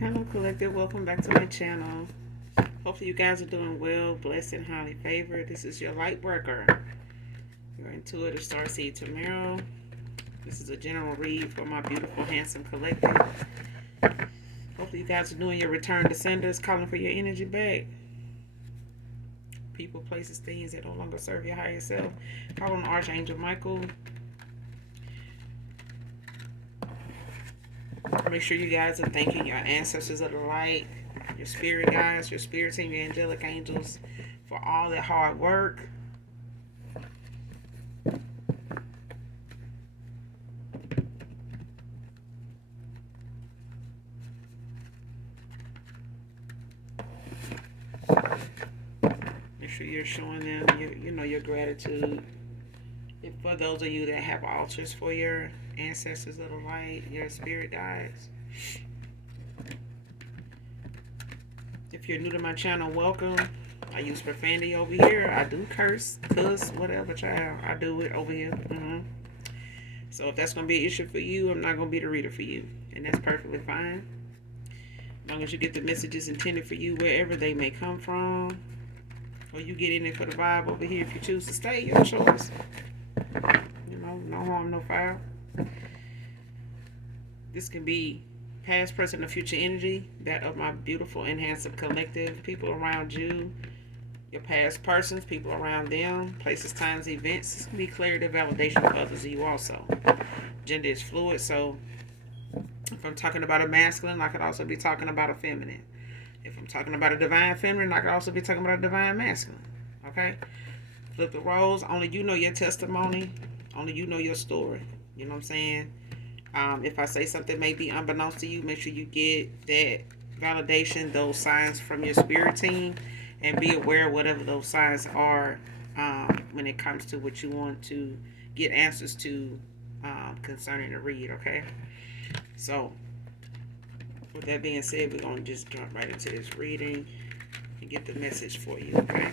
Hello, Collective. Welcome back to my channel. Hopefully, you guys are doing well, blessed, and highly favored. This is your light worker, your intuitive starseed Tamara. This is a general read for my beautiful, handsome collective. Hopefully, you guys are doing your return to senders, calling for your energy back. People, places, things that no longer serve your higher self. Call on Archangel Michael. Make sure you guys are thanking your ancestors of the light, your spirit guides, your spirits, and your angelic angels for all that hard work. Make sure you're showing them your gratitude. If for those of you that have altars for your ancestors of the light, your spirit guides. If you're new to my channel, welcome. I use profanity over here. I do curse, cuss, whatever, child. I do it over here. So if that's going to be an issue for you, I'm not going to be the reader for you. And that's perfectly fine. As long as you get the messages intended for you, wherever they may come from. Or you get in it for the vibe over here. If you choose to stay, your choice. No harm, no foul. This can be past, present, or future energy. That of my beautiful and handsome collective. People around you. Your past persons, people around them, places, times, events. This can be clarity, validation for others of you also. Gender is fluid, so if I'm talking about a masculine, I could also be talking about a feminine. If I'm talking about a divine feminine, I could also be talking about a divine masculine. Okay? Flip the roles. Only you know your testimony. Only you know your story. You know what I'm saying? If I say something may be unbeknownst to you, make sure you get that validation, those signs from your spirit team, and be aware of whatever those signs are when it comes to what you want to get answers to concerning the read, okay? So, with that being said, we're going to just jump right into this reading and get the message for you, okay?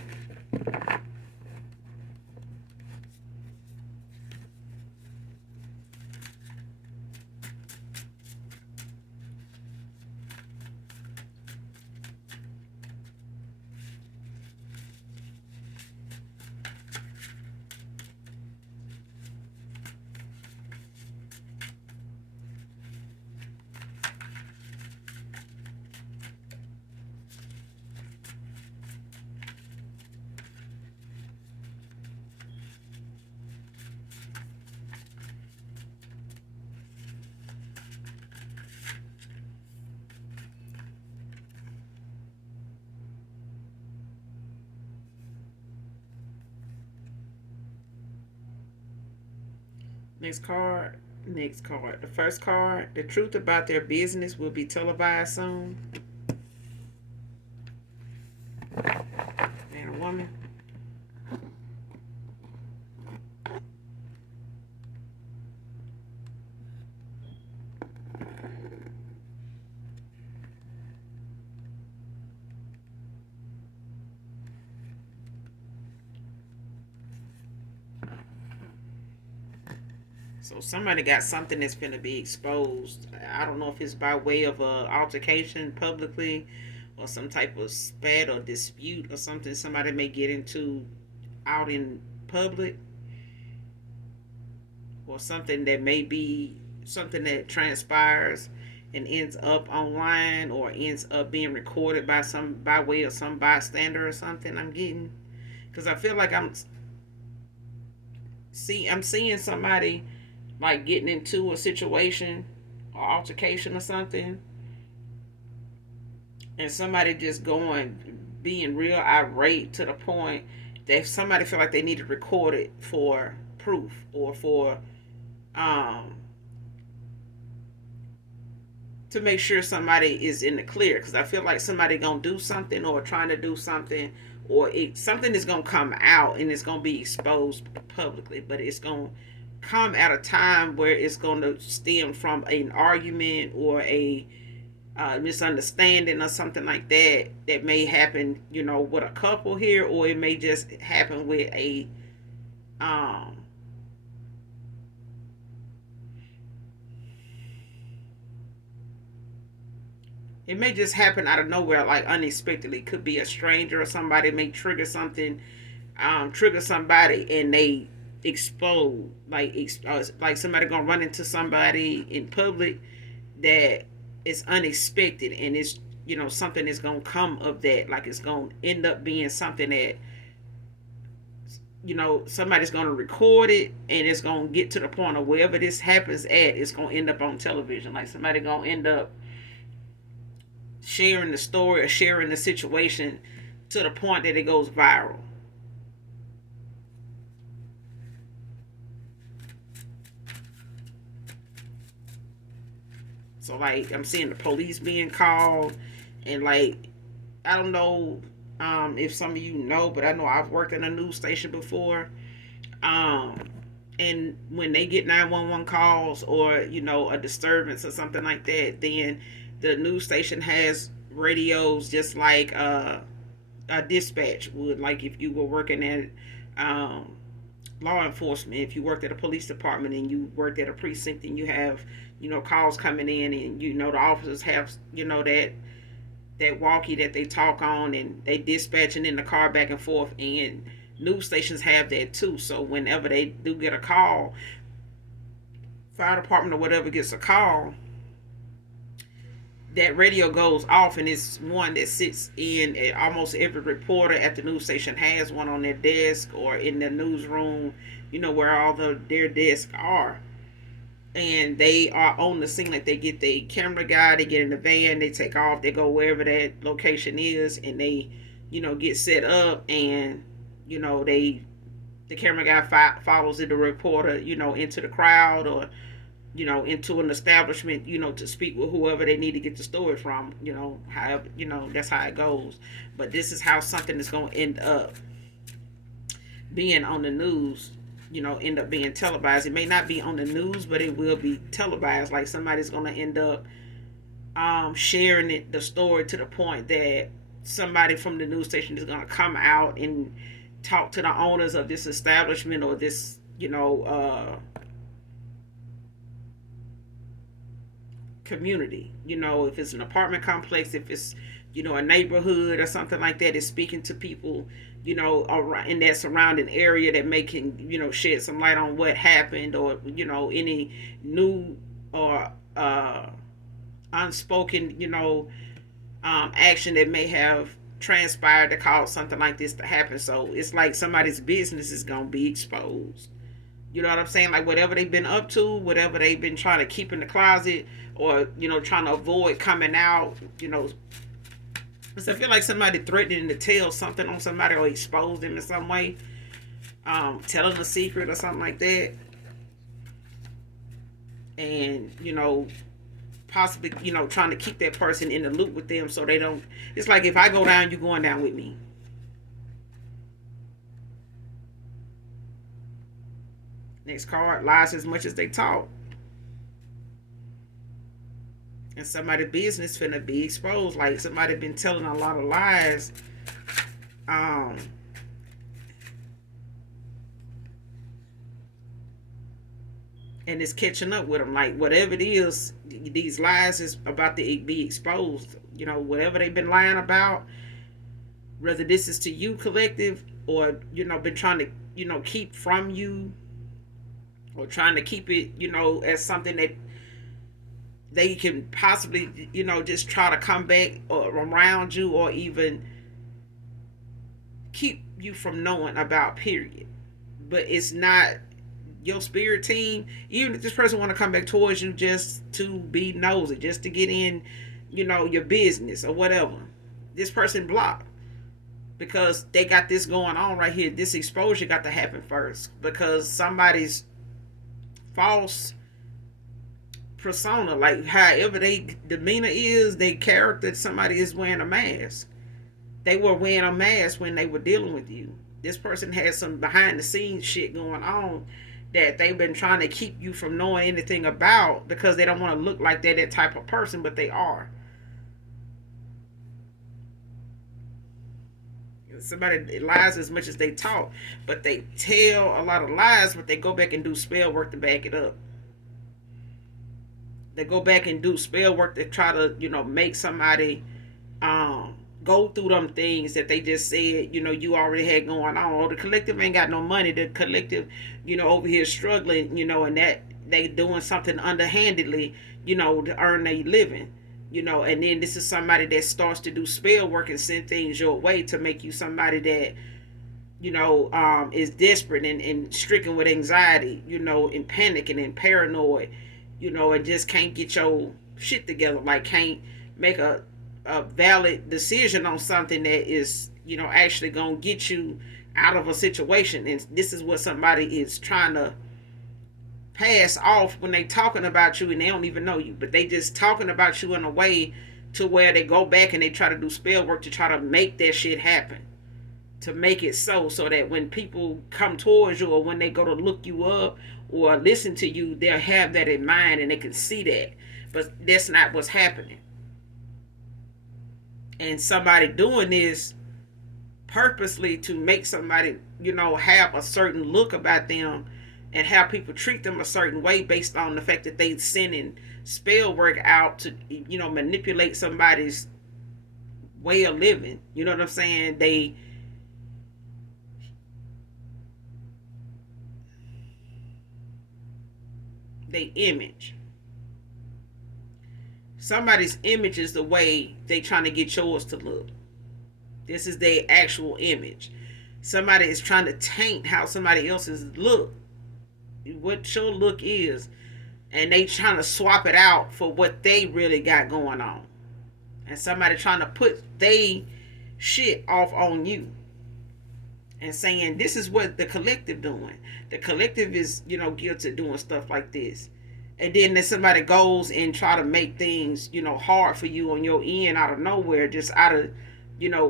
Next card. Next card. The first card. The truth about their business will be televised soon. Man or woman. So somebody got something that's going to be exposed. I don't know if it's by way of a altercation publicly or some type of spat or dispute or something somebody may get into out in public, or something that may be something that transpires and ends up online or ends up being recorded by some by way of some bystander or something. I'm getting, because I feel like I'm seeing somebody like getting into a situation or altercation or something, and somebody just going being real irate to the point that somebody feel like they need to record it for proof or for um to make sure somebody is in the clear, because I feel like somebody gonna do something or trying to do something, or something is gonna come out and it's gonna be exposed publicly, but it's gonna come at a time where it's gonna stem from an argument or a misunderstanding or something like that that may happen, with a couple here, or it may just happen with a um It may just happen out of nowhere, like unexpectedly. Could be a stranger or somebody may trigger something, trigger somebody, and they explode. Like somebody gonna run into somebody in public that is unexpected, and it's something is gonna come of that. Like it's gonna end up being something that somebody's going to record it, and it's going to get to the point of wherever this happens at, it's going to end up on television. Like somebody going to end up sharing the story or sharing the situation to the point that it goes viral. So like I'm seeing the police being called, and like I don't know if some of you know, but I know I've worked in a news station before. Um, and when they get 911 calls, or a disturbance or something like that, then the news station has radios just like a dispatch would. Like if you were working at um, law enforcement, if you worked at a police department and you worked at a precinct, and you have calls coming in, and the officers have that walkie that they talk on, and they dispatching in the car back and forth, and news stations have that too. So whenever they do get a call, fire department or whatever gets a call, that radio goes off, and it's one that sits in at almost every reporter at the news station has one on their desk or in the newsroom, where all their desks are. And they are on the scene. Like they get the camera guy, they get in the van, they take off, they go wherever that location is, and they get set up, and they the camera guy follows the reporter into the crowd, or into an establishment, to speak with whoever they need to get the story from. However, that's how it goes. But this is how something is going to end up being on the news, end up being televised. It may not be on the news, but it will be televised. Like somebody's going to end up sharing the story to the point that somebody from the news station is going to come out and talk to the owners of this establishment, or this, community. If it's an apartment complex, if it's a neighborhood or something like that, is speaking to people around in that surrounding area, that may can shed some light on what happened, or any new or unspoken action that may have transpired to cause something like this to happen. So it's like somebody's business is gonna be exposed. You know what I'm saying? Like whatever they've been up to, whatever they've been trying to keep in the closet, or trying to avoid coming out. So I feel like somebody threatening to tell something on somebody, or expose them in some way, telling a secret or something like that, and possibly trying to keep that person in the loop with them, so they don't. It's like if I go down, you going down with me. Next card: lies as much as they talk. And somebody's business finna be exposed. Like somebody been telling a lot of lies. Um, and it's catching up with them. Like whatever it is, these lies is about to be exposed. Whatever they've been lying about, whether this is to you, collective, or been trying to keep from you, or trying to keep it as something that they can possibly just try to come back or around you, or even keep you from knowing about, period. But it's not your spirit team. Even if this person want to come back towards you just to be nosy, just to get in your business or whatever, this person blocked, because they got this going on right here. This exposure got to happen first, because somebody's false persona, like however they demeanor is, their character, somebody is wearing a mask. They were wearing a mask when they were dealing with you. This person has some behind the scenes shit going on that they've been trying to keep you from knowing anything about, because they don't want to look like they're that type of person, but they are. Somebody lies as much as they talk, but they tell a lot of lies, but they go back and do spell work to back it up. They go back and do spell work to try to, make somebody go through them things that they just said, you already had going on. Or the collective ain't got no money. The collective, over here struggling, and that they doing something underhandedly, to earn a living. And then this is somebody that starts to do spell work and send things your way to make you somebody that, is desperate and stricken with anxiety, and panic and paranoid, and just can't get your shit together. Like, can't make a valid decision on something that is, actually gonna get you out of a situation. And this is what somebody is trying to pass off when they talking about you and they don't even know you, but they just talking about you in a way to where they go back and they try to do spell work to try to make that shit happen, to make it so that when people come towards you or when they go to look you up or listen to you, they'll have that in mind and they can see that. But that's not what's happening. And somebody doing this purposely to make somebody, have a certain look about them and have people treat them a certain way based on the fact that they sending spell work out to, manipulate somebody's way of living. You know what I'm saying? They image. Somebody's image is the way they trying to get yours to look. This is their actual image. Somebody is trying to taint how somebody else's look, what your look is, and they trying to swap it out for what they really got going on. And somebody trying to put they shit off on you and saying this is what the collective doing. The collective is, guilty of doing stuff like this. And then somebody goes and try to make things, hard for you on your end out of nowhere, just out of,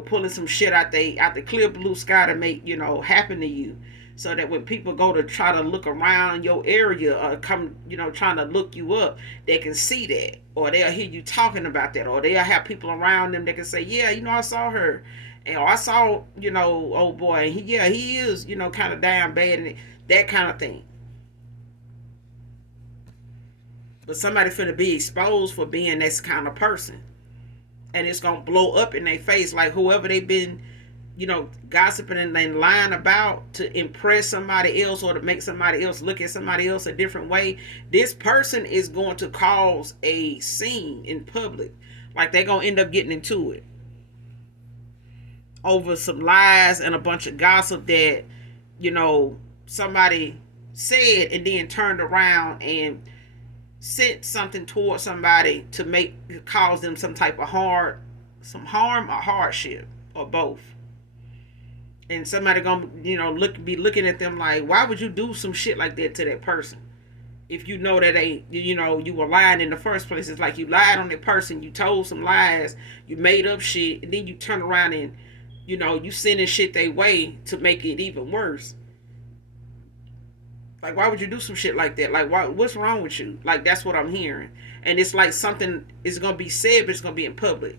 pulling some shit out the clear blue sky to make, happen to you. So that when people go to try to look around your area or come, trying to look you up, they can see that. Or they'll hear you talking about that. Or they'll have people around them that can say, yeah, I saw her. And I saw, old boy, and he is, kind of down bad, and that kind of thing. But somebody finna be exposed for being this kind of person. And it's gonna blow up in their face, like whoever they been, gossiping and lying about to impress somebody else or to make somebody else look at somebody else a different way. This person is going to cause a scene in public. Like they're gonna end up getting into it over some lies and a bunch of gossip that, somebody said and then turned around and sent something towards somebody to cause them some type of harm or hardship or both. And somebody gonna, be looking at them like, why would you do some shit like that to that person? If you know that ain't, you were lying in the first place. It's like you lied on that person, you told some lies, you made up shit, and then you turn around and, you sending shit their way to make it even worse. Like, why would you do some shit like that? Like, what's wrong with you? Like, that's what I'm hearing. And it's like something is going to be said, but it's going to be in public.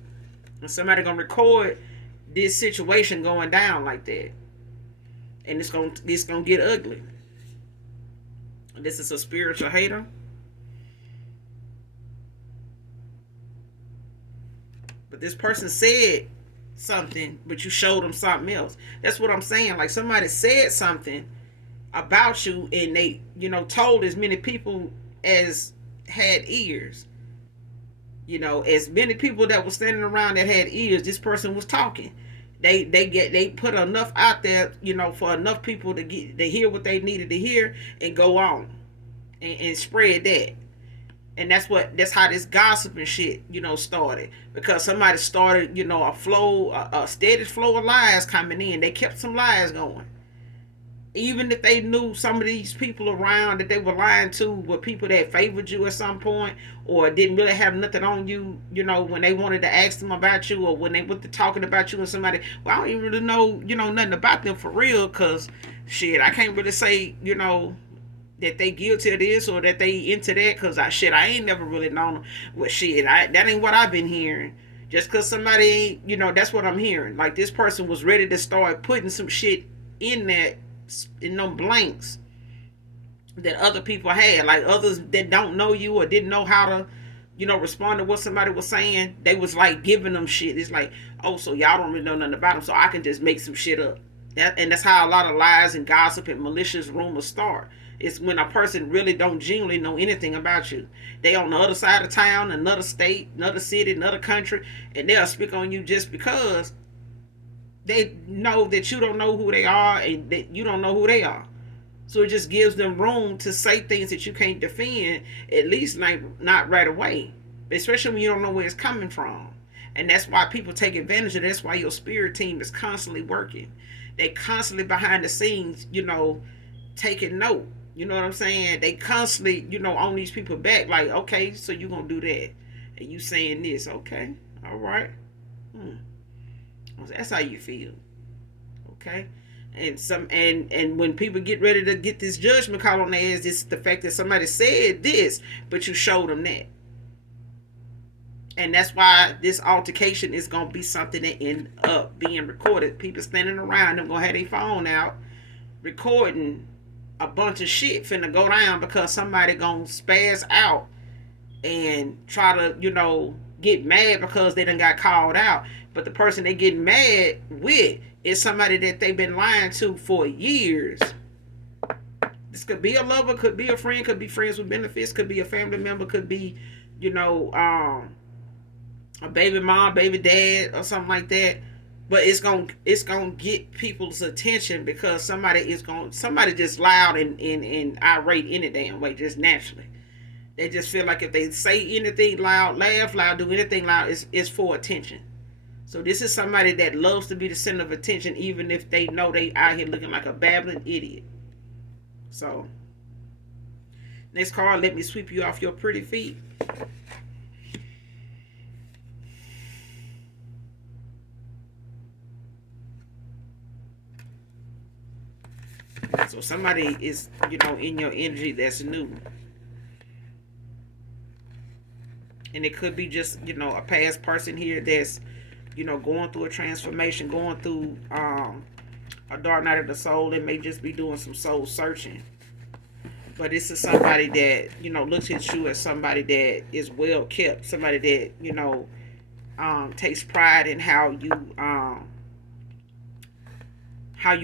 And somebody going to record this situation going down like that. And it's going to get ugly. This is a spiritual hater. But this person said something, but you showed them something else. That's what I'm saying. Like, somebody said something about you and they, told as many people as had ears. As many people that were standing around that had ears, this person was talking. They put enough out there, for enough people to hear what they needed to hear and go on and spread that. And that's how this gossiping shit, started. Because somebody started, a steady flow of lies coming in. They kept some lies going. Even if they knew some of these people around that they were lying to were people that favored you at some point or didn't really have nothing on you, when they wanted to ask them about you or when they went to talking about you and somebody, well, I don't even really know, nothing about them for real because, shit, I can't really say, that they guilty of this or that they into that because, I ain't never really known them. Well, shit, that ain't what I've been hearing. Just because somebody ain't, that's what I'm hearing. Like, this person was ready to start putting some shit in that, in them blanks that other people had, like others that don't know you or didn't know how to, respond to what somebody was saying. They was like giving them shit. It's like, oh, so y'all don't really know nothing about them, so I can just make some shit up. And that's how a lot of lies and gossip and malicious rumors start. It's when a person really don't genuinely know anything about you. They on the other side of town, another state, another city, another country, and they'll speak on you just because they know that you don't know who they are and that you don't know who they are. So it just gives them room to say things that you can't defend, at least not right away, especially when you don't know where it's coming from. And that's why people take advantage of it. That's why your spirit team is constantly working. They constantly behind the scenes, taking note. You know what I'm saying? They constantly, on these people back, like, okay, so you gonna do that. And you saying this, okay, all right. Hmm. That's how you feel. Okay? And when people get ready to get this judgment call on their ass, it's the fact that somebody said this, but you showed them that. And that's why this altercation is gonna be something that end up being recorded. People standing around them gonna have their phone out recording a bunch of shit finna go down because somebody gonna spaz out and try to, get mad because they done got called out. But the person they get mad with is somebody that they've been lying to for years. This could be a lover, could be a friend, could be friends with benefits, could be a family member, could be, a baby mom, baby dad, or something like that. But it's gonna get people's attention because somebody just loud and irate any damn way, just naturally. They just feel like if they say anything loud, laugh loud, do anything loud, it's for attention. So this is somebody that loves to be the center of attention, even if they know they out here looking like a babbling idiot. So, next card, let me sweep you off your pretty feet. So somebody is, in your energy that's new. And it could be just, a past person here that's, going through a transformation, going through a dark night of the soul. It may just be doing some soul searching. But this is somebody that, looks at you as somebody that is well kept, somebody that, takes pride in how you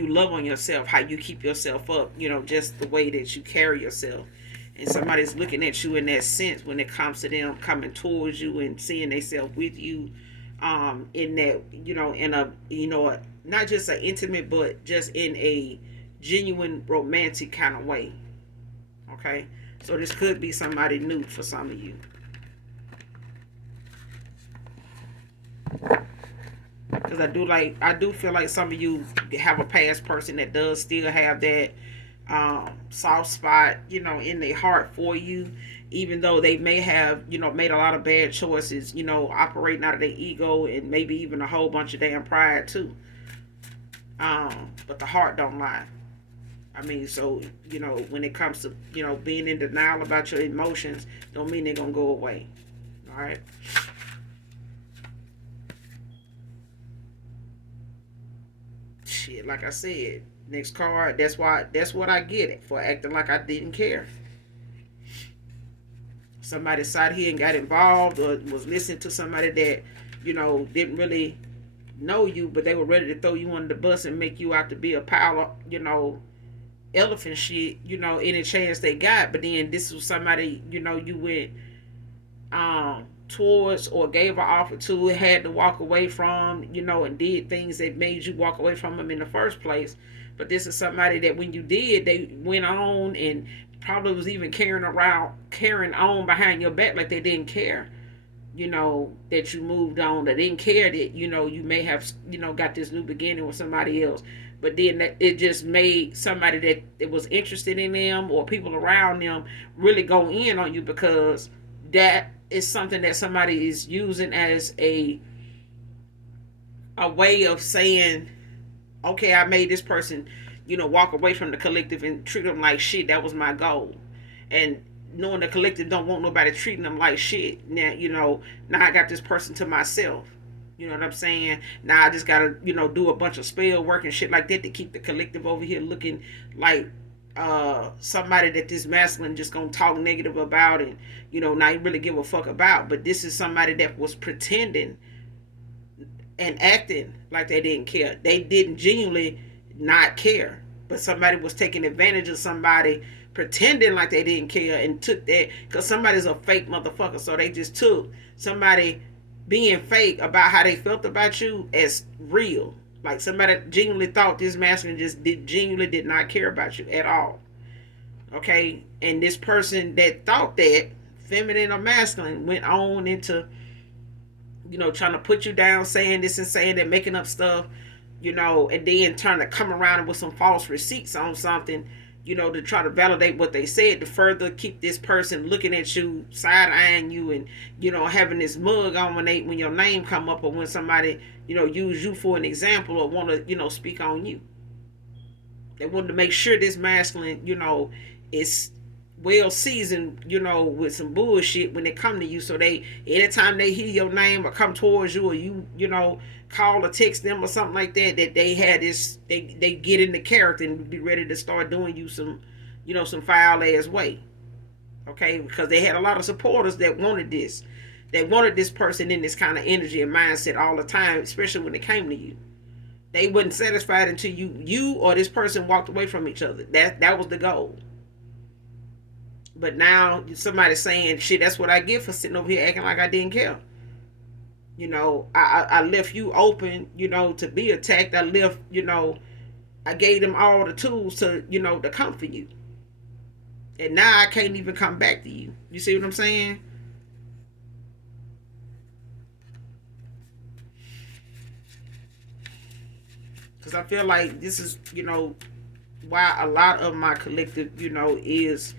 love on yourself, how you keep yourself up, just the way that you carry yourself. And somebody's looking at you in that sense when it comes to them coming towards you and seeing themselves with you, in that, in a, not just an intimate, but just in a genuine romantic kind of way. Okay? So this could be somebody new for some of you. Because I do feel like some of you have a past person that does still have that soft spot, in their heart for you, even though they may have, made a lot of bad choices, operating out of their ego and maybe even a whole bunch of damn pride too. But the heart don't lie. I mean, so, when it comes to, being in denial about your emotions, don't mean they're going to go away. All right. Shit, like I said, next card, that's what I get it for acting like I didn't care. Somebody sat here and got involved or was listening to somebody that, didn't really know you, but they were ready to throw you under the bus and make you out to be a pile of, elephant shit, any chance they got. But then this was somebody, you went towards or gave an offer to, had to walk away from, and did things that made you walk away from them in the first place. But this is somebody that when you did, they went on and probably was even carrying on behind your back like they didn't care, that you moved on. They didn't care that, you may have, got this new beginning with somebody else. But then it just made somebody that it was interested in them or people around them really go in on you, because that is something that somebody is using as a way of saying, okay, I made this person, walk away from the collective and treat them like shit. That was my goal. And knowing the collective don't want nobody treating them like shit. Now, now I got this person to myself. You know what I'm saying? Now I just gotta, do a bunch of spell work and shit like that to keep the collective over here looking like somebody that this masculine just gonna talk negative about and not really give a fuck about. But this is somebody that was pretending and acting like they didn't care. They didn't genuinely not care, but somebody was taking advantage of somebody pretending like they didn't care and took that, because somebody's a fake motherfucker. So they just took somebody being fake about how they felt about you as real. Like somebody genuinely thought this masculine just genuinely did not care about you at all. Okay, and this person that thought that, feminine or masculine, went on into trying to put you down, saying this and saying that, making up stuff, and then trying to come around with some false receipts on something, to try to validate what they said, to further keep this person looking at you, side eyeing you, and having this mug on when your name come up, or when somebody use you for an example, or want to speak on you. They wanted to make sure this masculine is well seasoned, with some bullshit when they come to you. So they, anytime they hear your name or come towards you, or you call or text them or something like that, that they had this, they get in the character and be ready to start doing you some, some foul ass way. Okay, because they had a lot of supporters that wanted this. They wanted this person in this kind of energy and mindset all the time, especially when it came to you. They wasn't satisfied until you or this person walked away from each other. That was the goal. But now somebody's saying, shit, that's what I get for sitting over here acting like I didn't care. I left you open, to be attacked. I left, I gave them all the tools to, to come for you. And now I can't even come back to you. You see what I'm saying? Because I feel like this is, why a lot of my collective, is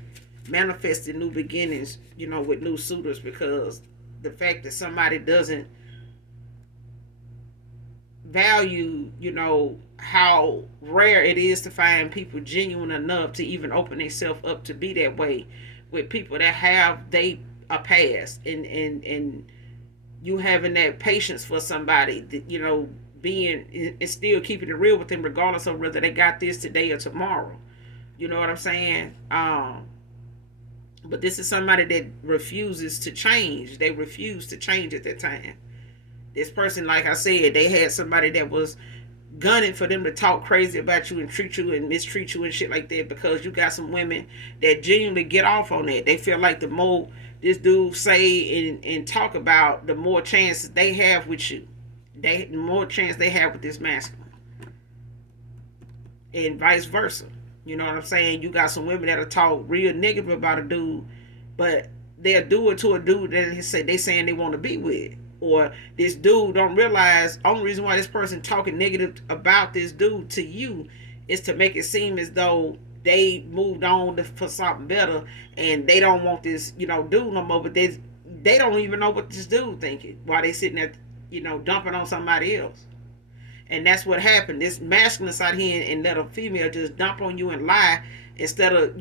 manifesting new beginnings, with new suitors, because the fact that somebody doesn't value, how rare it is to find people genuine enough to even open themselves up to be that way with people that have a past, and you having that patience for somebody that, being and still keeping it real with them regardless of whether they got this today or tomorrow. You know what I'm saying? But this is somebody that refuses to change. They refuse to change at that time. This person, like I said, they had somebody that was gunning for them to talk crazy about you and treat you and mistreat you and shit like that, because you got some women that genuinely get off on that. They feel like the more this dude say and talk about, the more chances they have with you. The more chance they have with this masculine. And vice versa. You know what I'm saying? You got some women that'll talk real negative about a dude, but they'll do it to a dude that they saying they want to be with. Or this dude don't realize only reason why this person talking negative about this dude to you is to make it seem as though they moved on for something better, and they don't want this, dude no more. But they don't even know what this dude thinking while they sitting there, dumping on somebody else. And that's what happened. This masculine side here and let a female just dump on you and lie, instead of,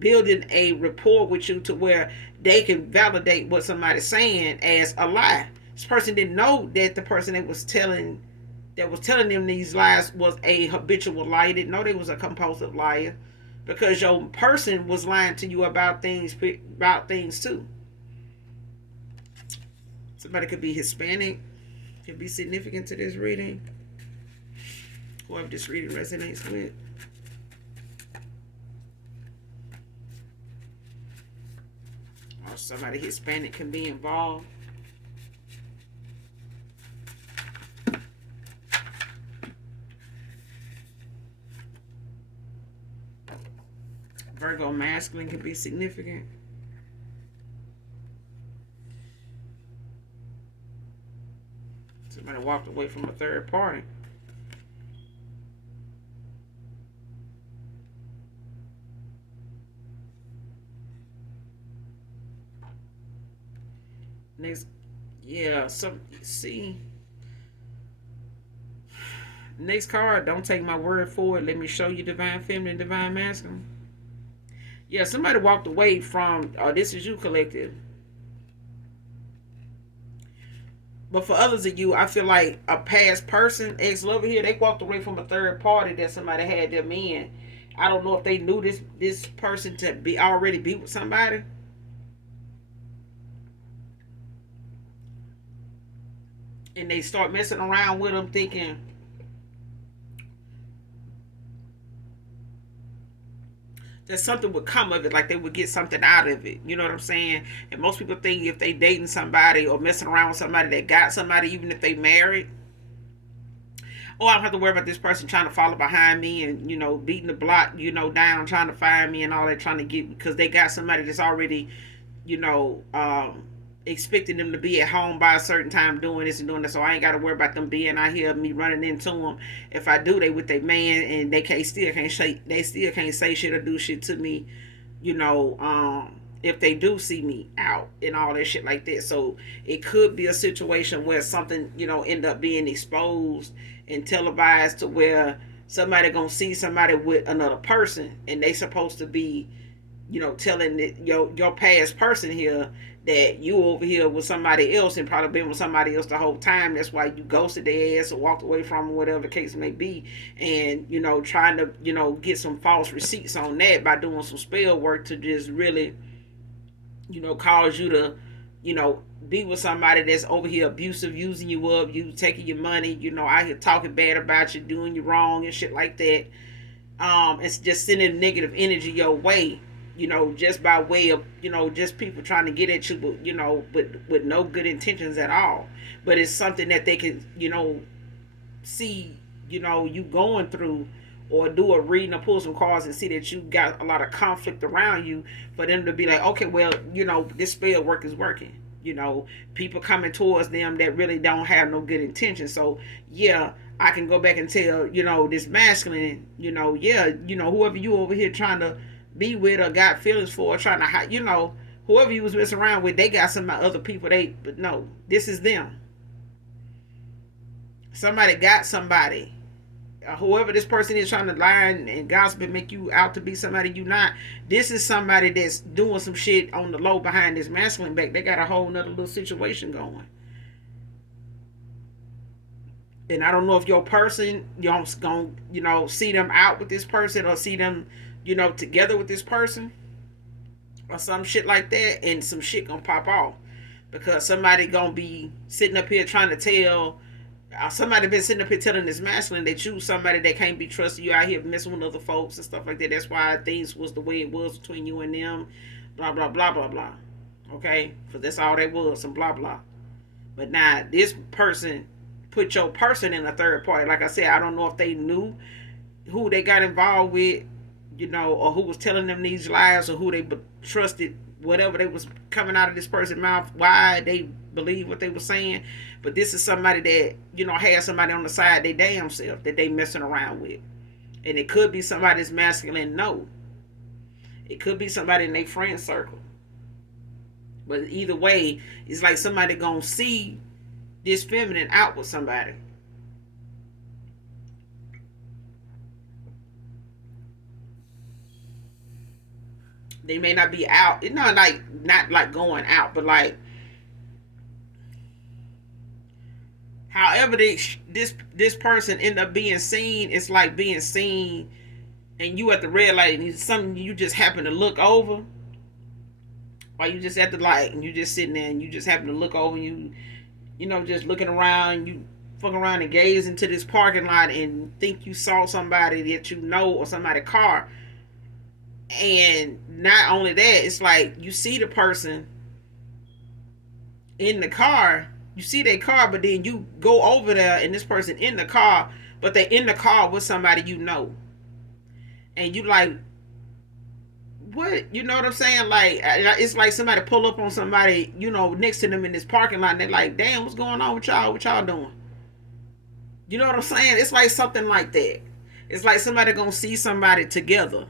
building a rapport with you to where they can validate what somebody's saying as a lie. This person didn't know that the person that was telling them these lies was a habitual liar. Didn't know they was a compulsive liar, because your person was lying to you about things too. Somebody could be Hispanic, could be significant to this reading, whoever this reading resonates with. Or somebody Hispanic can be involved. Virgo masculine can be significant. Somebody walked away from a third party. Next, yeah, see. Next card, don't take my word for it. Let me show you divine feminine, divine masculine. Yeah, somebody walked away from, this is you collective. But for others of you, I feel like a past person, ex-lover here, they walked away from a third party that somebody had them in. I don't know if they knew this person to be already be with somebody, and they start messing around with them, thinking that something would come of it, like they would get something out of it. You know what I'm saying? And most people think if they dating somebody or messing around with somebody that got somebody, even if they married, oh, I don't have to worry about this person trying to follow behind me and beating the block down, trying to find me and all that, trying to get, because they got somebody that's already you know expecting them to be at home by a certain time doing this and doing that. So I ain't got to worry about them being out here, me running into them. If I do, they with their man, and they still can't say shit or do shit to me. You know, if they do see me out and all that shit like that. So it could be a situation where something end up being exposed and televised to where somebody gonna see somebody with another person, and they supposed to be telling your past person here that you over here with somebody else and probably been with somebody else the whole time. That's why you ghosted their ass or walked away from them, whatever the case may be. And, trying to, get some false receipts on that by doing some spell work to just really, cause you to, be with somebody that's over here abusive, using you up, you taking your money, out here talking bad about you, doing you wrong and shit like that. It's just sending negative energy your way, just by way of, just people trying to get at you, but with no good intentions at all. But it's something that they can, see, you going through, or do a reading or pull some cards and see that you got a lot of conflict around you, for them to be like, okay, well, this spell work is working. People coming towards them that really don't have no good intentions. So yeah, I can go back and tell, this masculine, whoever you over here trying to be with or got feelings for, or trying to hide, whoever you was messing around with, they got some other people. But no, this is them. Somebody got somebody. Whoever this person is trying to lie and gossip and make you out to be somebody you not. This is somebody that's doing some shit on the low behind this masculine back. They got a whole nother little situation going. And I don't know if your person, gonna, see them out with this person, or see them, together with this person, or some shit like that, and some shit gonna pop off. Because somebody gonna be sitting up here trying to tell, somebody been sitting up here telling this masculine that you somebody that can't be trusted, you out here messing with other folks and stuff like that. That's why things was the way it was between you and them, blah blah blah blah blah. Okay, because that's all that was, some blah blah. But now this person put your person in a third party. Like I said, I don't know if they knew who they got involved with, or who was telling them these lies, or who they trusted, whatever they was coming out of this person's mouth, why they believe what they were saying. But this is somebody that, had somebody on the side they damn self that they messing around with. And it could be somebody that's masculine, no. It could be somebody in their friend circle. But either way, it's like somebody gonna see this feminine out with somebody. They may not be out. It's not like going out, but like, however this person end up being seen, it's like being seen, and you at the red light, and it's something you just happen to look over, or you just at the light, and you just sitting there, and you just happen to look over, and just looking around, you fuck around and gaze into this parking lot and think you saw somebody that or somebody's car. And not only that, it's like you see the person in the car, you see their car, but then you go over there and this person in the car, but they're in the car with somebody and you like, what? You know what I'm saying? Like, it's like somebody pull up on somebody, next to them in this parking lot, and they're like, damn, what's going on with y'all? What y'all doing? You know what I'm saying? It's like something like that. It's like somebody gonna see somebody together.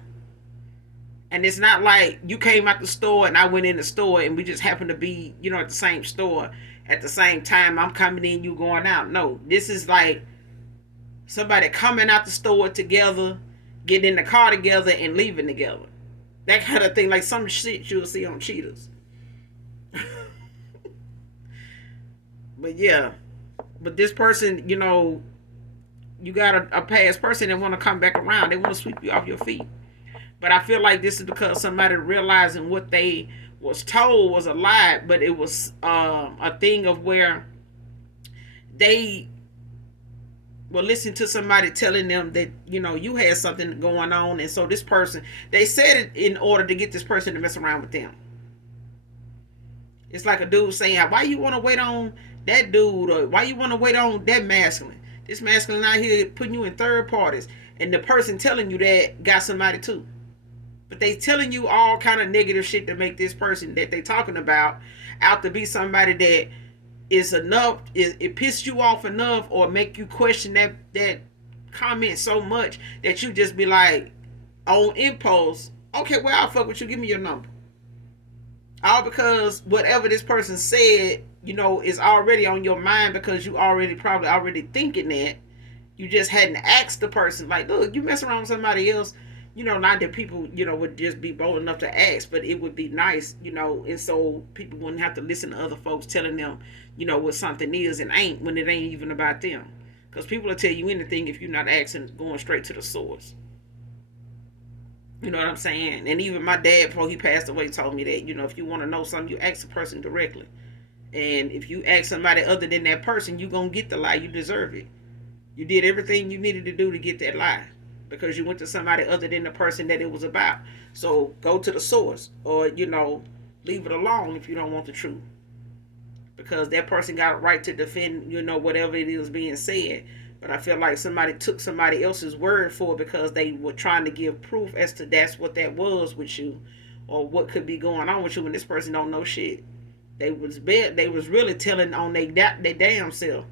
And it's not like you came out the store and I went in the store and we just happened to be, at the same store at the same time. I'm coming in, you going out. No, this is like somebody coming out the store together, getting in the car together, and leaving together. That kind of thing, like some shit you'll see on Cheetahs. But yeah, but this person, you got a past person that want to come back around. They want to sweep you off your feet. But I feel like this is because somebody realizing what they was told was a lie, but it was a thing of where they will listen to somebody telling them that you had something going on, and so this person, they said it in order to get this person to mess around with them. It's like a dude saying, why you want to wait on that dude, or why you want to wait on that masculine, this masculine out here putting you in third parties, and the person telling you that got somebody too, but they telling you all kind of negative shit to make this person that they talking about out to be somebody that is enough, it pisses you off enough, or make you question that comment so much that you just be like, on impulse, okay, well, I'll fuck with you, give me your number. All because whatever this person said, is already on your mind, because you already probably already thinking that. You just hadn't asked the person, like, look, you mess around with somebody else, not that people, would just be bold enough to ask, but it would be nice, and so people wouldn't have to listen to other folks telling them, what something is and ain't, when it ain't even about them. Because people will tell you anything if you're not asking, going straight to the source. You know what I'm saying? And even my dad, before he passed away, told me that, if you want to know something, you ask the person directly. And if you ask somebody other than that person, you're going to get the lie. You deserve it. You did everything you needed to do to get that lie, because you went to somebody other than the person that it was about. So go to the source, or, leave it alone if you don't want the truth. Because that person got a right to defend, whatever it is being said. But I feel like somebody took somebody else's word for it, because they were trying to give proof as to that's what that was with you, or what could be going on with you, when this person don't know shit. They was really telling on they damn self.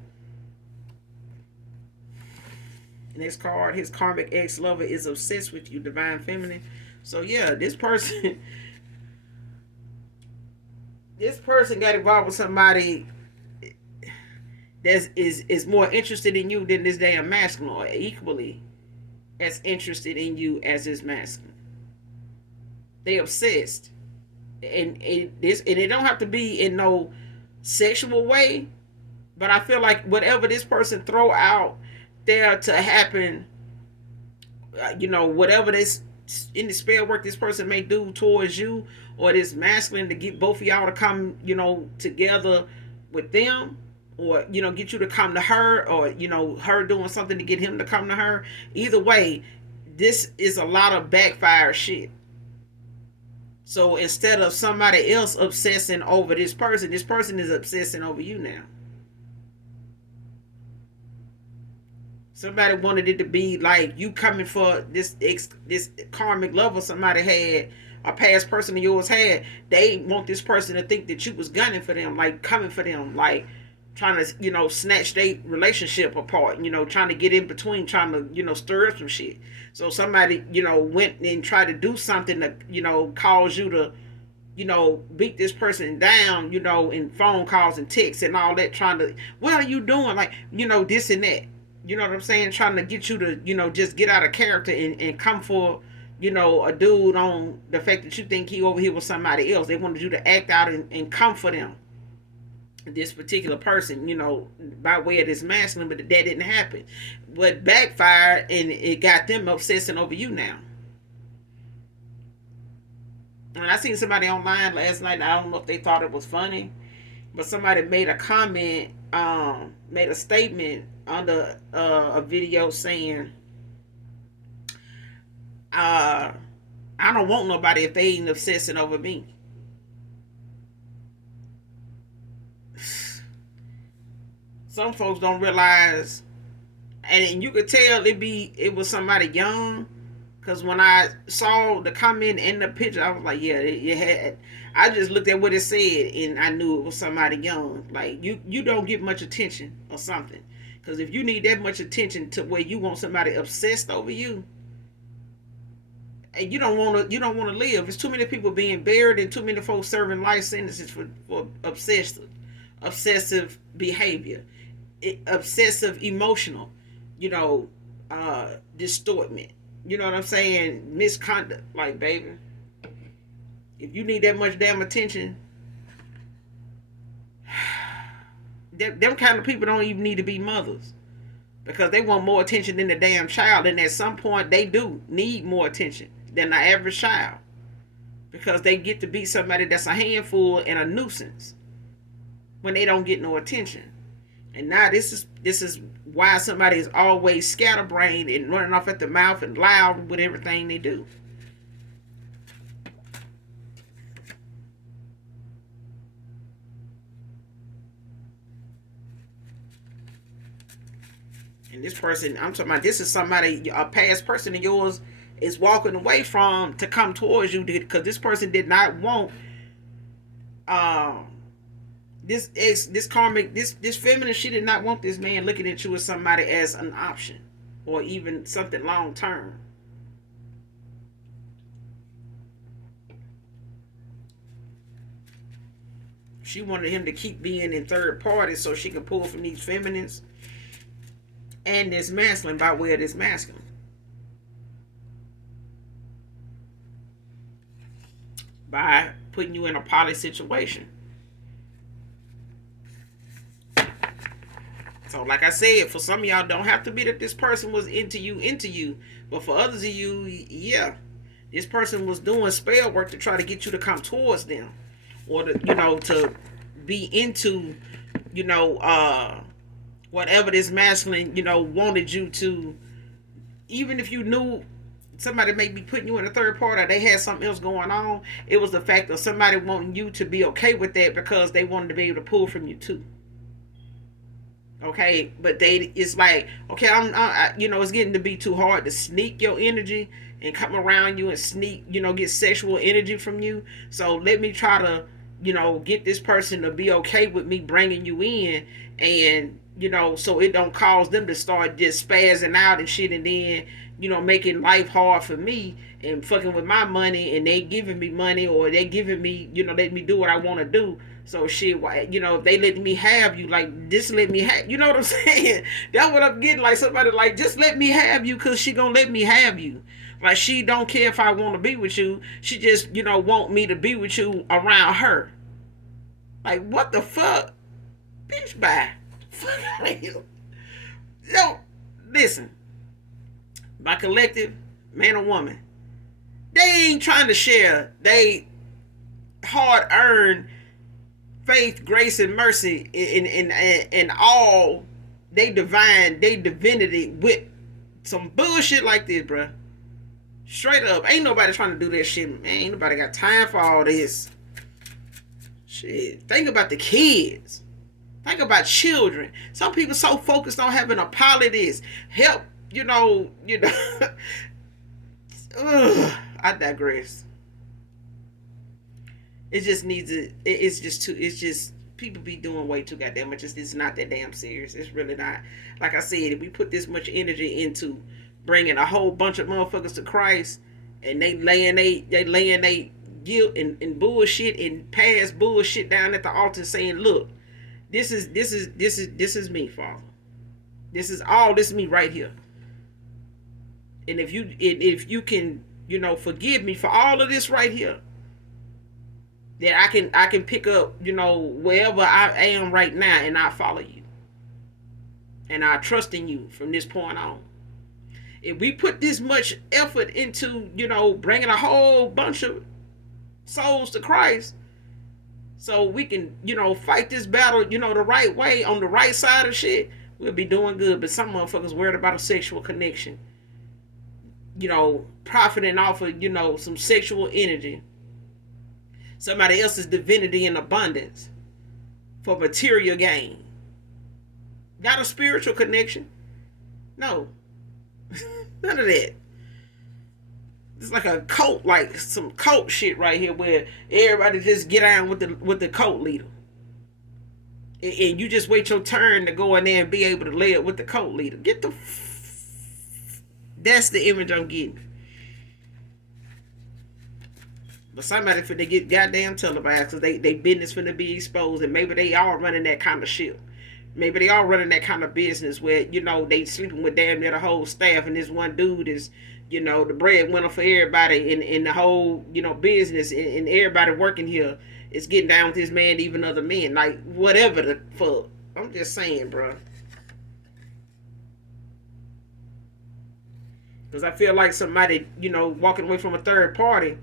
And this card, his karmic ex-lover is obsessed with you, divine feminine. So yeah, this person this person got involved with somebody that is more interested in you than this damn masculine, or equally as interested in you as this masculine. They obsessed. And it don't have to be in no sexual way, but I feel like whatever this person throw out there to happen, whatever this in the spell work this person may do towards you, or this masculine, to get both of y'all to come, together with them, or get you to come to her, or her doing something to get him to come to her. Either way, this is a lot of backfire shit. So instead of somebody else obsessing over this person is obsessing over you now. Somebody wanted it to be like you coming for this karmic lover somebody had, a past person of yours had. They want this person to think that you was gunning for them, like coming for them, like trying to, snatch their relationship apart, trying to get in between, trying to, stir up some shit. So somebody, went and tried to do something to, cause you to, beat this person down, in phone calls and texts and all that, trying to, what are you doing? Like, this and that. You know what I'm saying? Trying to get you to, just get out of character and come for, a dude on the fact that you think he over here with somebody else. They wanted you to act out and come for them. This particular person, by way of this masculine, but that didn't happen. But backfired, and it got them obsessing over you now. And I seen somebody online last night, and I don't know if they thought it was funny, but somebody made a comment, made a statement under a video saying, I don't want nobody if they ain't obsessing over me. Some folks don't realize, and you could tell it was somebody young, because when I saw the comment in the picture, I was like, yeah, it had. I just looked at what it said, and I knew it was somebody young. Like, you don't get much attention or something, because if you need that much attention to where you want somebody obsessed over you, and you don't want to live. There's too many people being buried, and too many folks serving life sentences for obsessive behavior, obsessive emotional, distortment. You know what I'm saying? Misconduct. Like, baby, if you need that much damn attention, them kind of people don't even need to be mothers, because they want more attention than the damn child, and at some point they do need more attention. than the average child, because they get to be somebody that's a handful and a nuisance when they don't get no attention. And now this is why somebody is always scatterbrained and running off at the mouth and loud with everything they do. And this person, I'm talking about, this is somebody, a past person of yours is walking away from to come towards you, because this person did not want um this karmic, this feminine, she did not want this man looking at you as somebody as an option or even something long term. She wanted him to keep being in third party so she could pull from these feminines and this masculine by way of this masculine. By putting you in a poly situation. So, like I said, for some of y'all, don't have to be that this person was into you. But for others of you, yeah, this person was doing spell work to try to get you to come towards them, or to, to be into, whatever this masculine, wanted you to. Even if you knew somebody may be putting you in a third party, or they had something else going on, it was the fact of somebody wanting you to be okay with that because they wanted to be able to pull from you too. Okay, but it's like, okay, it's getting to be too hard to sneak your energy and come around you and sneak, get sexual energy from you. So let me try to, get this person to be okay with me bringing you in, and so it don't cause them to start just spazzing out and shit, and then making life hard for me and fucking with my money, and they giving me money, or they giving me, let me do what I want to do. So shit, if they let me have you, like, just let me have, you know what I'm saying? That's what I'm getting, like somebody like, just let me have you, cause she gonna let me have you. Like, she don't care if I want to be with you. She just, want me to be with you around her. Like, what the fuck? Bitch, bye. Fuck out of here. Yo, listen. By collective, man or woman, they ain't trying to share they hard-earned faith, grace, and mercy in all they divinity with some bullshit like this, bruh. Straight up, ain't nobody trying to do that shit, man. Ain't nobody got time for all this shit. Think about the kids. Think about children. Some people so focused on having a pilot is help, Ugh, I digress. It just needs it. It's just too. It's just people be doing way too goddamn much. It's not that damn serious. It's really not. Like I said, if we put this much energy into bringing a whole bunch of motherfuckers to Christ, and they laying they guilt and bullshit and past bullshit down at the altar, saying, "Look, this is me, Father. This is me right here. And if you can, forgive me for all of this right here, that I can pick up, wherever I am right now, and I follow you. And I trust in you from this point on. If we put this much effort into, bringing a whole bunch of souls to Christ, so we can, fight this battle, the right way, on the right side of shit, we'll be doing good. But some motherfuckers worried about a sexual connection, profiting off of, some sexual energy, somebody else's divinity in abundance for material gain. Got a spiritual connection? No. None of that. It's like a cult, like some cult shit right here, where everybody just get on with the cult leader, and you just wait your turn to go in there and be able to lay it with the cult leader. Get the. That's the image I'm getting. But somebody finna get goddamn televised because they business finna be exposed, and maybe they are running that kind of shit. Maybe they are running that kind of business where, they sleeping with damn near the whole staff, and this one dude is, the breadwinner for everybody in the whole, business, and everybody working here is getting down with this man, even other men. Like, whatever the fuck. I'm just saying, bro. Because I feel like somebody, walking away from a third party,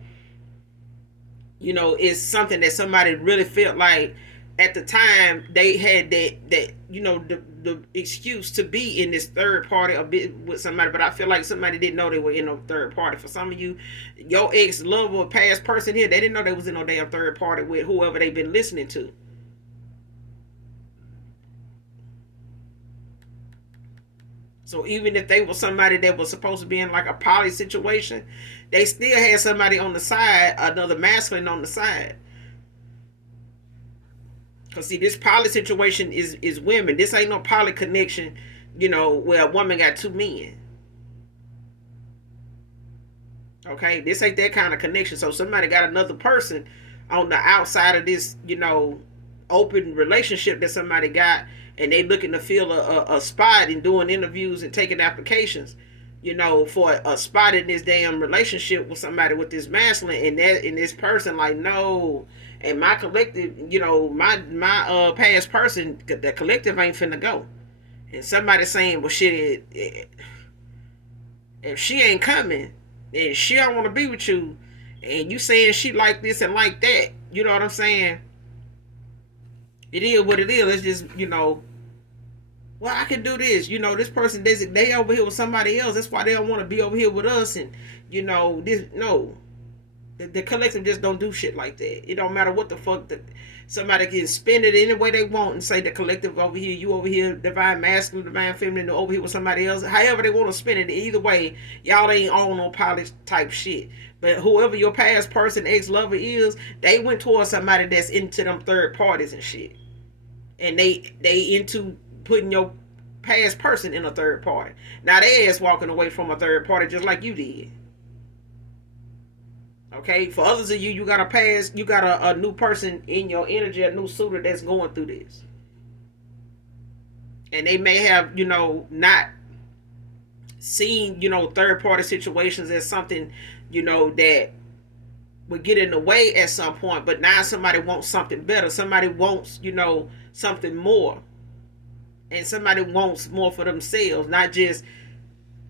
is something that somebody really felt like at the time they had that the excuse to be in this third party a bit with somebody. But I feel like somebody didn't know they were in a third party. For some of you, your ex lover or past person here, they didn't know they was in no damn third party with whoever they've been listening to. So even if they were somebody that was supposed to be in like a poly situation, they still had somebody on the side, another masculine on the side. Cause see, this poly situation is women. This ain't no poly connection, where a woman got two men. Okay, this ain't that kind of connection. So somebody got another person on the outside of this, open relationship that somebody got, and they looking to fill a spot and doing interviews and taking applications, for a spot in this damn relationship with somebody with this masculine, and this person like no, and my collective, my past person, the collective ain't finna go, and somebody saying, well, shit, if she ain't coming, and she don't want to be with you, and you saying she like this and like that, you know what I'm saying? It is what it is. It's just, well, I can do this. This person, they over here with somebody else. That's why they don't want to be over here with us. And, this, no. The collective just don't do shit like that. It don't matter what the fuck. Somebody can spin it any way they want and say the collective over here, you over here, divine masculine, divine feminine, over here with somebody else. However they want to spin it. Either way, y'all ain't on no polish type shit. But whoever your past person, ex-lover is, they went towards somebody that's into them third parties and shit. And they into putting your past person in a third party. Now they ass walking away from a third party just like you did. Okay, for others of you, you got a new person in your energy, a new suitor that's going through this. And they may have, not seen, third party situations as something, that would get in the way at some point, but now somebody wants something better. Somebody wants, something more. And somebody wants more for themselves, not just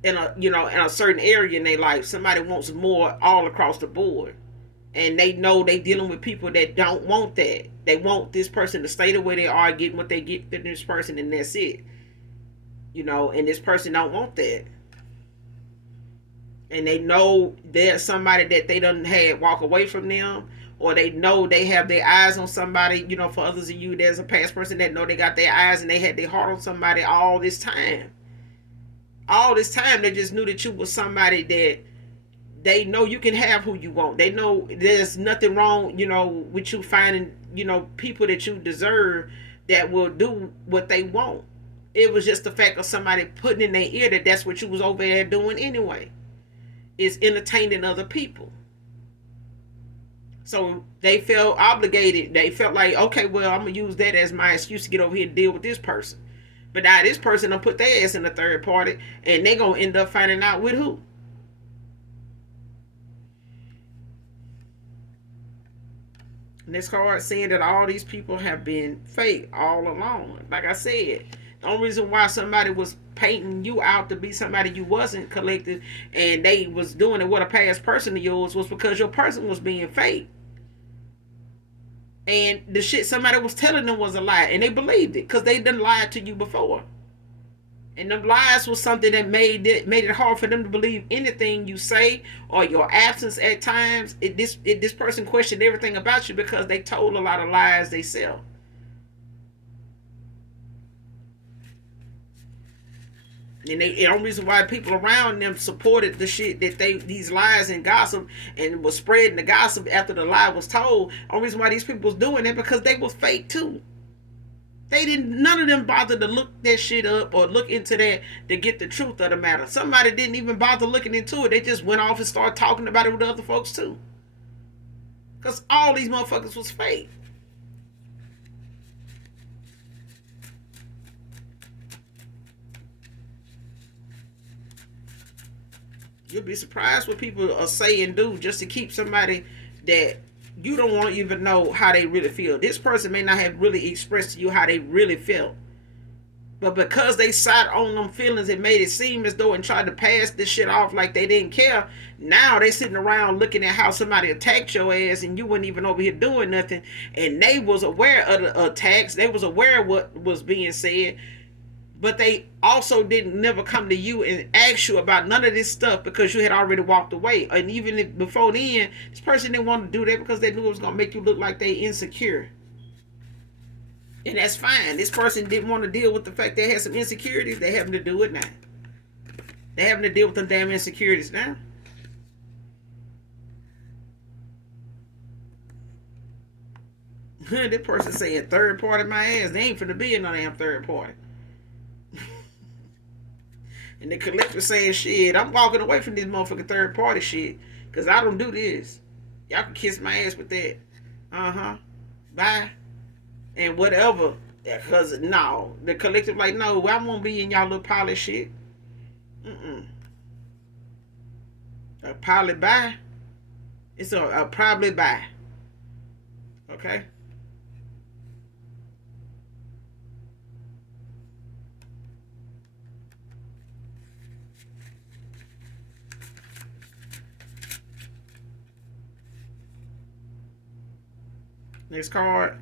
in a certain area in their life. Somebody wants more all across the board. And they know they dealing with people that don't want that. They want this person to stay the way they are, getting what they get from this person, and that's it. And this person don't want that. And they know there's somebody that they done had walk away from them, or they know they have their eyes on somebody. For others of you, there's a past person that know they got their eyes and they had their heart on somebody all this time. All this time, they just knew that you was somebody that they know you can have who you want. They know there's nothing wrong, with you finding, people that you deserve that will do what they want. It was just the fact of somebody putting in their ear that that's what you was over there doing anyway. Is entertaining other people. So they felt obligated. They felt like, okay, well, I'm going to use that as my excuse to get over here and deal with this person. But now this person will put their ass in the third party, and they're going to end up finding out with who. And this card saying that all these people have been fake all along. Like I said, the only reason why somebody was painting you out to be somebody you wasn't, collective, and they was doing it with a past person of yours, was because your person was being fake. And the shit somebody was telling them was a lie, and they believed it because they done lied to you before. And them lies was something that made it hard for them to believe anything you say, or your absence at times. This person questioned everything about you because they told a lot of lies they sell. And the only reason why people around them supported the shit that these lies and gossip, and was spreading the gossip after the lie was told. The only reason why these people was doing that because they was fake too. None of them bothered to look that shit up or look into that to get the truth of the matter. Somebody didn't even bother looking into it. They just went off and started talking about it with other folks too. Because all these motherfuckers was fake. You'll be surprised what people are say and do just to keep somebody that you don't want to even know how they really feel. This person may not have really expressed to you how they really felt. But because they sat on them feelings and made it seem as though and tried to pass this shit off like they didn't care, now they sitting around looking at how somebody attacked your ass and you weren't even over here doing nothing. And they was aware of the attacks. They was aware of what was being said. But they also didn't never come to you and ask you about none of this stuff because you had already walked away. And even if before then, this person didn't want to do that because they knew it was going to make you look like they insecure. And that's fine. This person didn't want to deal with the fact they had some insecurities. They having to do it now. They having to deal with them damn insecurities now. This person saying third party my ass. They ain't finna be in no damn third party. And the collector saying shit, I'm walking away from this motherfucking third party shit. Cause I don't do this. Y'all can kiss my ass with that. Uh-huh. Bye. And whatever. Because no, the collective like, no, I won't be in y'all little pile of shit. A probably buy. It's a probably buy. Okay. Next card.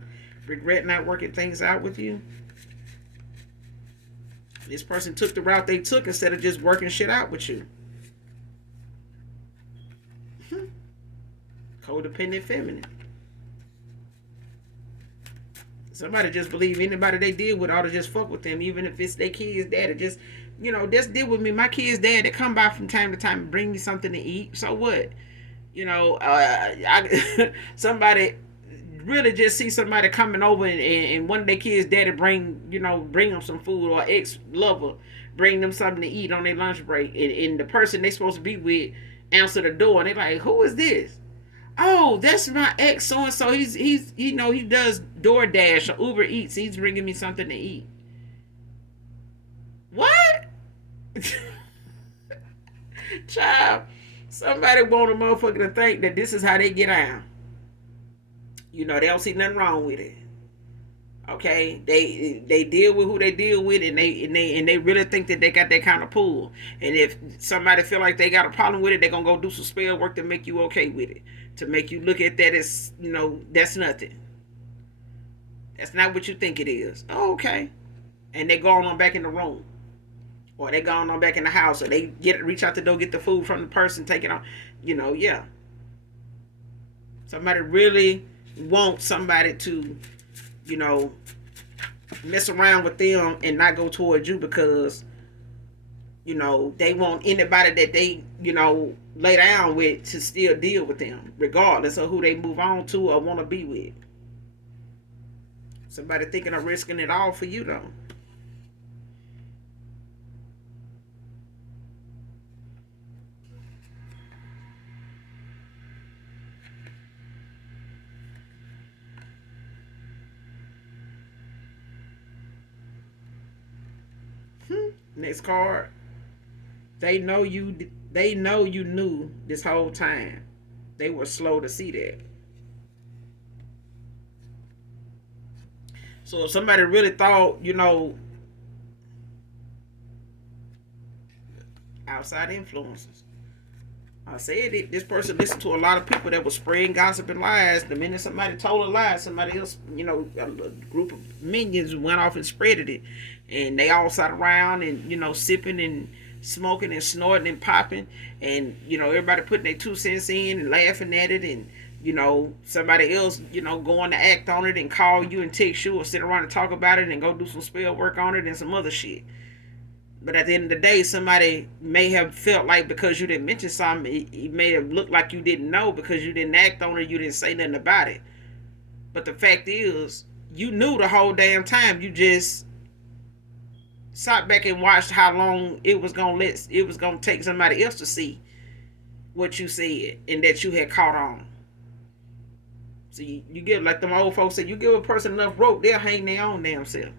Regret not working things out with you. This person took the route they took instead of just working shit out with you. Codependent feminine. Somebody just believe anybody they deal with ought to just fuck with them, even if it's their kid's dad. Or just, just deal with me. My kid's dad, they come by from time to time and bring me something to eat. So what? Somebody really just see somebody coming over and one of their kids' daddy bring them some food, or ex-lover bring them something to eat on their lunch break, and the person they supposed to be with answer the door and they like, who is this? Oh, that's my ex so and so. He does DoorDash or Uber Eats. He's bringing me something to eat. What? Child, somebody want a motherfucker to think that this is how they get out. They don't see nothing wrong with it. Okay, they deal with who they deal with, and they really think that they got that kind of pull. And if somebody feel like they got a problem with it, they're gonna go do some spell work to make you okay with it, to make you look at that as that's nothing. That's not what you think it is. Oh, okay, and they going on back in the room, or they going on back in the house, or they reach out the door, get the food from the person, take it on. Yeah. Somebody really wants somebody to mess around with them and not go towards you because they want anybody that they lay down with to still deal with them regardless of who they move on to or want to be with. Somebody thinking of risking it all for you though. Next card. They know you knew this whole time. They were slow to see that. So if somebody really thought, outside influences. I said it. This person listened to a lot of people that were spreading gossip and lies. The minute somebody told a lie, somebody else, a group of minions went off and spreaded it. And they all sat around and, sipping and smoking and snorting and popping. And, everybody putting their 2 cents in and laughing at it. And, somebody else, going to act on it and call you and text you or sit around and talk about it and go do some spell work on it and some other shit. But at the end of the day, somebody may have felt like because you didn't mention something, it may have looked like you didn't know because you didn't act on it, you didn't say nothing about it. But the fact is, you knew the whole damn time. You just sat back and watched how long it was gonna take somebody else to see what you said and that you had caught on. So you give, like them old folks say, you give a person enough rope, they'll hang their own damn self.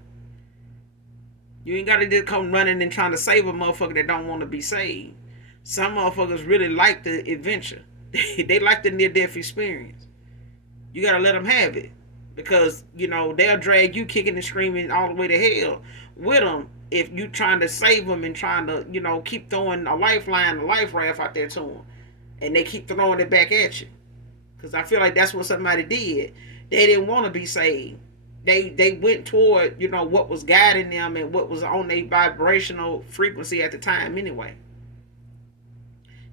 You ain't got to just come running and trying to save a motherfucker that don't want to be saved. Some motherfuckers really like the adventure. They like the near-death experience. You got to let them have it. because they'll drag you kicking and screaming all the way to hell with them if you trying to save them and trying to keep throwing a lifeline, a life raft out there to them, and they keep throwing it back at you. Because I feel like that's what somebody did. They didn't want to be saved. They went toward what was guiding them and what was on their vibrational frequency at the time anyway.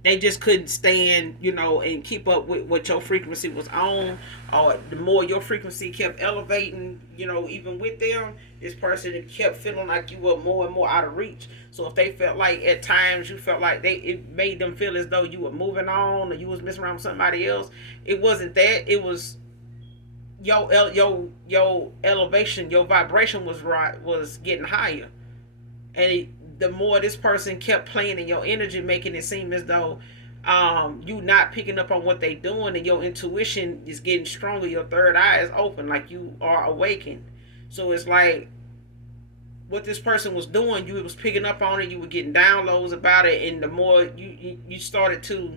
They just couldn't stand, and keep up with what your frequency was on. Or the more your frequency kept elevating, even with them, this person kept feeling like you were more and more out of reach. So if they felt like at times you felt like it made them feel as though you were moving on or you was messing around with somebody else, it wasn't that. It was your elevation, your vibration was getting higher, and the more this person kept playing in your energy, making it seem as though you not picking up on what they doing, and your intuition is getting stronger, your third eye is open, like you are awakened. So it's like what this person was doing, you was picking up on it, you were getting downloads about it, and the more you started to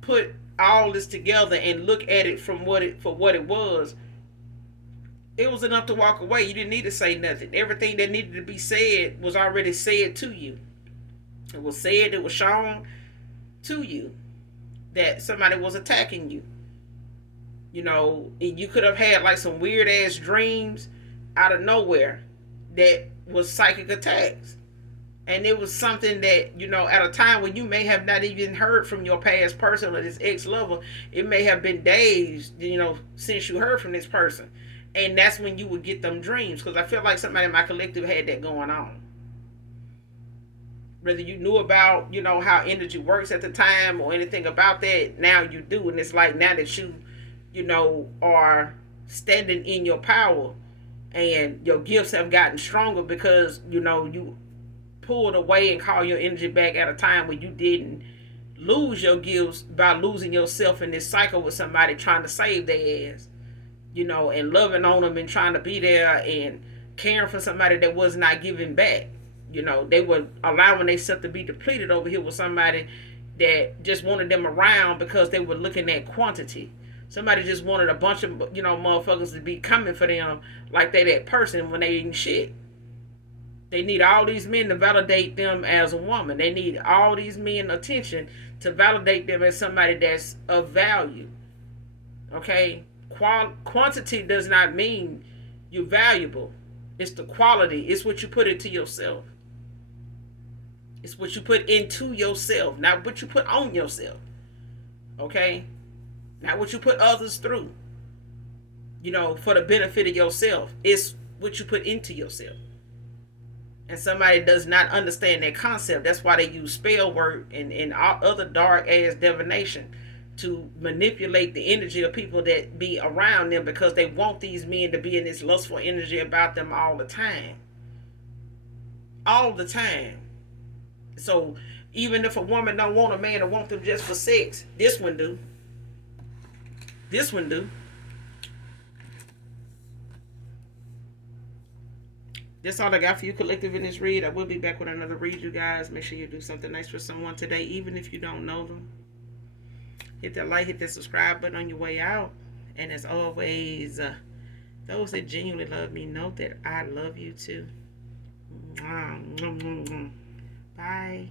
put all this together and look at it for what it was, it was enough to walk away. You didn't need to say nothing. Everything that needed to be said was already said to you. It was said, it was shown to you that somebody was attacking you. And you could have had like some weird ass dreams out of nowhere that was psychic attacks. And it was something that, at a time when you may have not even heard from your past person or this ex lover, it may have been days, since you heard from this person. And that's when you would get them dreams. Because I feel like somebody in my collective had that going on. Whether you knew about, how energy works at the time or anything about that, now you do. And it's like now that you, are standing in your power and your gifts have gotten stronger because, you pulled away and called your energy back at a time when you didn't lose your gifts by losing yourself in this cycle with somebody trying to save their ass. And loving on them and trying to be there and caring for somebody that was not giving back. They were allowing themselves to be depleted over here with somebody that just wanted them around because they were looking at quantity. Somebody just wanted a bunch of, motherfuckers to be coming for them like they that person when they ain't shit. They need all these men to validate them as a woman. They need all these men attention to validate them as somebody that's of value. Okay? Quantity does not mean you're valuable. It's the quality. It's what you put into yourself. It's what you put into yourself, not what you put on yourself. Okay? Not what you put others through. For the benefit of yourself. It's what you put into yourself. And somebody does not understand that concept. That's why they use spell work and other dark ass divination to manipulate the energy of people that be around them, because they want these men to be in this lustful energy about them all the time. All the time. So even if a woman don't want a man to want them just for sex, this one do. This one do. That's all I got for you, collective, in this read. I will be back with another read, you guys. Make sure you do something nice for someone today, even if you don't know them. Hit that like, hit that subscribe button on your way out. And as always, those that genuinely love me know that I love you too. Bye.